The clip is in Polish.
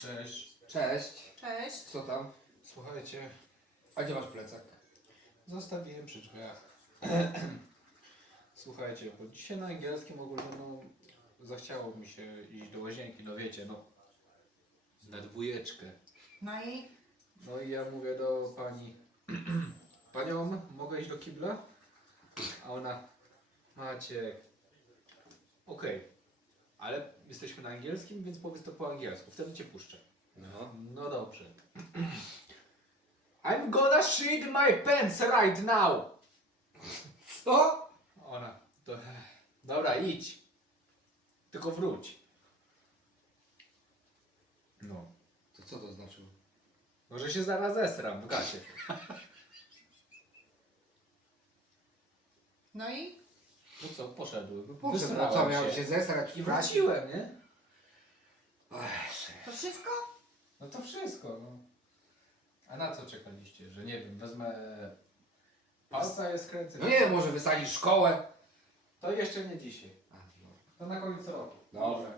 Cześć. Cześć. Cześć. Co tam? Słuchajcie, A gdzie masz plecak? zostawiłem przy drzwiach. Słuchajcie, bo dzisiaj na angielskim ogólnie zachciało mi się iść do łazienki, no wiecie, na dwójeczkę. No i No i ja mówię do pani, panią, mogę iść do kibla? A ona, Maciek, okej, ale jesteśmy na angielskim, więc powiedz to po angielsku, wtedy cię puszczę. No. No dobrze. I'm gonna shit my pants right now! Co? Ona, dobra, idź. Tylko wróć. No. To co to znaczyło? Może się zaraz zesram w gacie. no i No co, poszedłem. Poszedł, no Wysrałem co, miał się zesrać I w gacie? wróciłem, nie? to wszystko? No to wszystko, no. A na co czekaliście? Że nie wiem, wezmę palca je skręcę. No nie, może wysadzisz szkołę? To jeszcze nie dzisiaj. A, no. To na koniec roku. Dobra.